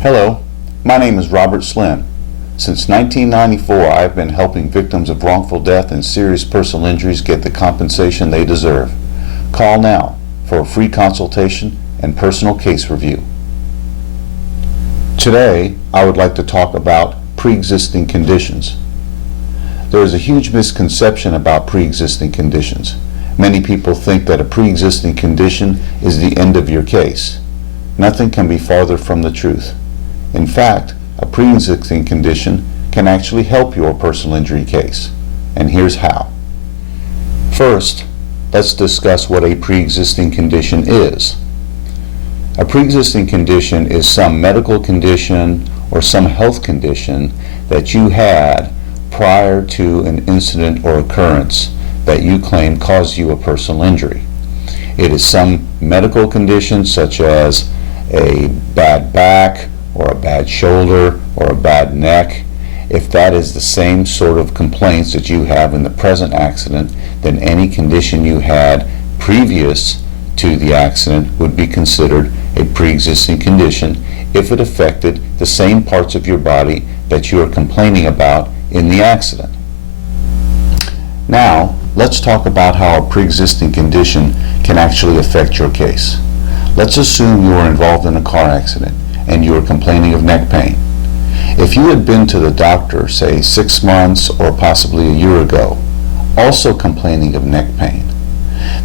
Hello, my name is Robert Slynn. Since 1994, I have been helping victims of wrongful death and serious personal injuries get the compensation they deserve. Call now for a free consultation and personal case review. Today, I would like to talk about pre-existing conditions. There is a huge misconception about pre-existing conditions. Many people think that a pre-existing condition is the end of your case. Nothing can be farther from the truth. In fact, a pre-existing condition can actually help your personal injury case, and here's how. First, let's discuss what a pre-existing condition is. A pre-existing condition is some medical condition or some health condition that you had prior to an incident or occurrence that you claim caused you a personal injury. It is some medical condition such as a bad back, or a bad shoulder, or a bad neck. If that is the same sort of complaints that you have in the present accident, then any condition you had previous to the accident would be considered a pre-existing condition if it affected the same parts of your body that you are complaining about in the accident. Now, let's talk about how a pre-existing condition can actually affect your case. Let's assume you were involved in a car accident and you are complaining of neck pain. If you had been to the doctor, say 6 months or possibly a year ago, also complaining of neck pain,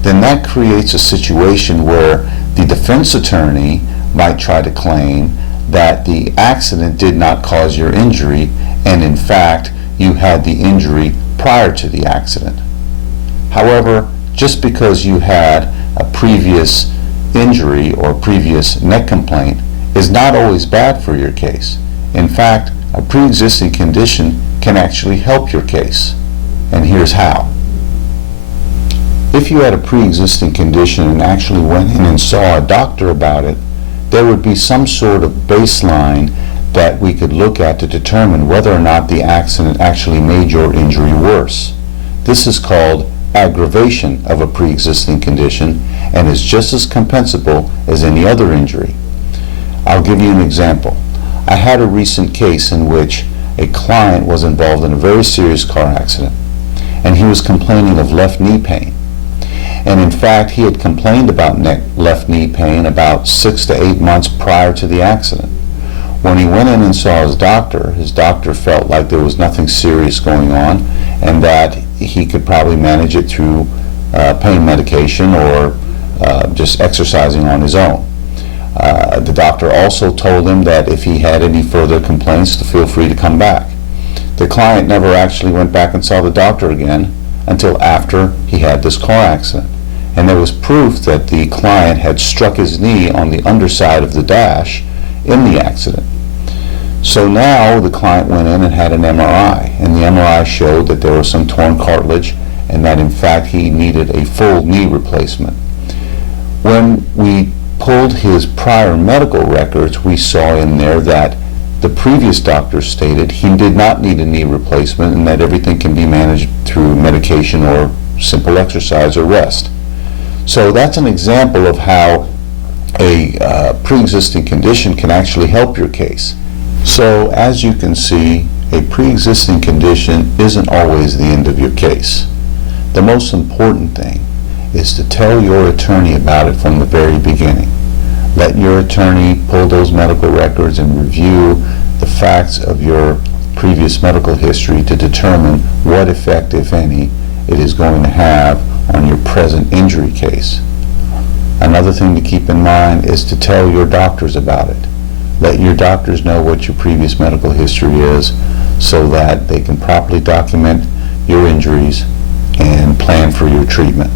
then that creates a situation where the defense attorney might try to claim that the accident did not cause your injury, and in fact, you had the injury prior to the accident. However, just because you had a previous injury or previous neck complaint is not always bad for your case. In fact, a pre-existing condition can actually help your case, and here's how. If you had a pre-existing condition and actually went in and saw a doctor about it, there would be some sort of baseline that we could look at to determine whether or not the accident actually made your injury worse. This is called aggravation of a pre-existing condition and is just as compensable as any other injury. I'll give you an example. I had a recent case in which a client was involved in a very serious car accident, and he was complaining of left knee pain. And in fact, he had complained about left knee pain about 6 to 8 months prior to the accident. When he went in and saw his doctor felt like there was nothing serious going on and that he could probably manage it through pain medication or just exercising on his own. The doctor also told him that if he had any further complaints to feel free to come back. The client never actually went back and saw the doctor again until after he had this car accident. And there was proof that the client had struck his knee on the underside of the dash in the accident. So now the client went in and had an MRI, and the MRI showed that there was some torn cartilage and that in fact he needed a full knee replacement. When we pulled his prior medical records, we saw in there that the previous doctor stated he did not need a knee replacement and that everything can be managed through medication or simple exercise or rest. So that's an example of how a pre-existing condition can actually help your case. So as you can see, a pre-existing condition isn't always the end of your case. The most important thing is to tell your attorney about it from the very beginning. Let your attorney pull those medical records and review the facts of your previous medical history to determine what effect, if any, it is going to have on your present injury case. Another thing to keep in mind is to tell your doctors about it. Let your doctors know what your previous medical history is so that they can properly document your injuries and plan for your treatment.